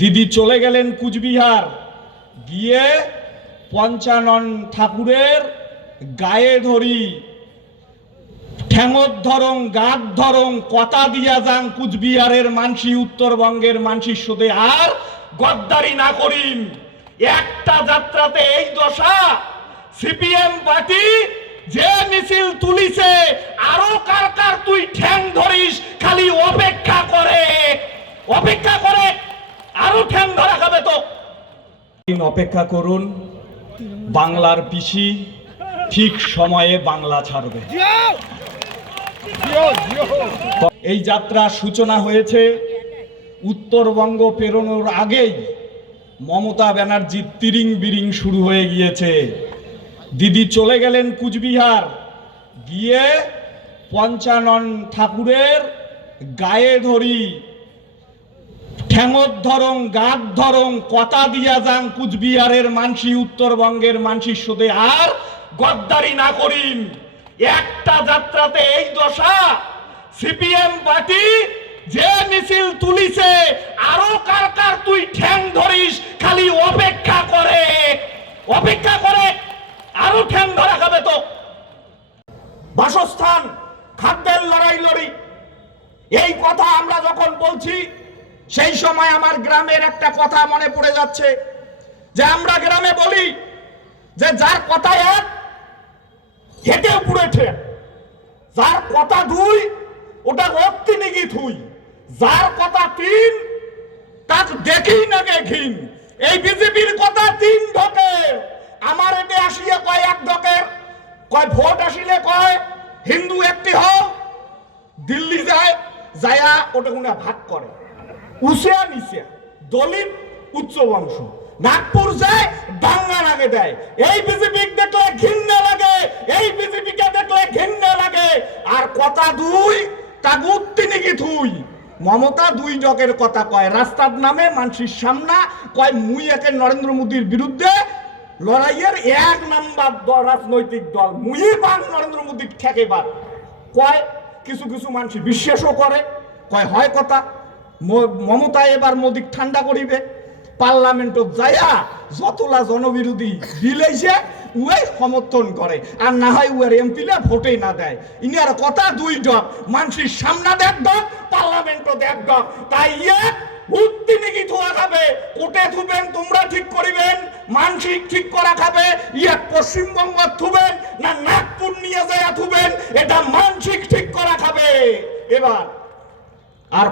দিদি চলে গেলেন কুচবিহার, গিয়ে পঞ্চানন ঠাকুরের গায়ে ধরি, ঠ্যাঙত ধরং গাত ধরং কথা দিয়া যাং কুচবিহারের মানসি, উত্তরবঙ্গের মানসির সাথে আর গদ্দারি না করিন। একটা যাত্রাতে এই দশা, সিপিএম পার্টি যে মিছিল তুলিছে, আরো কার কার তুই ঠ্যাং ধরিস, খালি অপেক্ষা করে আরো ঠ্যাং ধরা খাবে। তো অপেক্ষা করুন, বাংলার পিসি ঠিক সময়ে বাংলা ছাড়বে। এই যাত্রার সূচনা হয়েছে উত্তরবঙ্গ পেরোনোর আগেই। মমতা ব্যানার্জির তিরিং বিরিং শুরু হয়ে গিয়েছে। দিদি চলে গেলেন কুচবিহার, গিয়ে পঞ্চানন ঠাকুরের গায়ে ধরি, ঠ্যাঙত ধরং গাত ধরং কথা দিয়া যাং কুচবিহারের মানসি, উত্তরবঙ্গের মানসির সাথে আর গদ্দারি না করিন। একটা যাত্রাতে এই দশা, সিপিএম পার্টি যে মিছিল তুলিছে, আরো কার কার তুই ঠ্যাং ধরিস, খালি অপেক্ষা করে আরো ঠ্যাং ধরা খাবে। তো বাসস্থান খাদ্যের লড়াই লড়ি, এই কথা আমরা যখন বলছি, সেই সময় আমার গ্রামের একটা কথা মনে পড়ে যাচ্ছে, যে আমরা গ্রামে বলি যে যার কথা এক হেঁটে পুড়ে ঠেক, যার কথা দুই ওটা রক্তি নিগি থুই, যার কথা তিন তাক দেখি না গে ঘিন। এই বিজেপির কথা তিন ঢকের, আমার এতে আসিয়া কয় এক ঢকের, কয় ভোট আসিলে কয় হিন্দু একটি হও, দিল্লি যায় যায়া ওটা কোনা ভাগ করে, উসিয়া নিসিয়া দলিত উচ্চ বংশ, নাগপুর যায় দাঙ্গা লাগে দেয়। এই বিজেপি দেখলে ঘৃণা লাগে, এই বিজেপিকে দেখলে ঘৃণা লাগে। আর কথা দুই তাগুত্তি নাকি থুই, মমতা দুই জগের কথা কয়, রাস্তার নামে মানসির সামনা কয় মুই একে নরেন্দ্র মোদীর বিরুদ্ধে লড়াইয়ের এক নাম্বার রাজনৈতিক দল, মুই বাং নরেন্দ্র মোদীর ঠেকেবার কয়। কিছু কিছু মানুষ বিশ্বাসও করে, কয় হয় কথা। মমতা এবার মোদী ঠান্ডা করিবে, পার্লামেন্টত যাইয়া যতলা জনবিরোধী বিল আইছে উই সমর্থন করে, আর না হয় উয়ার এমপিলে ভোটেই না দেয়। ইনার কথা দুই ডক, মানসির সামনা দেখ ডক, পার্লামেন্টও দেখ ডক। তাই উত্তি নাকি থোয়া খাবে, কোটে থুবেন তোমরা ঠিক করিবেন, মানসিক ঠিক করা খাবে। পশ্চিমবঙ্গ থুবেন না নাগপুর নিয়ে যায় থুবেন, এটা মানসিক ঠিক করা খাবে এবার। আর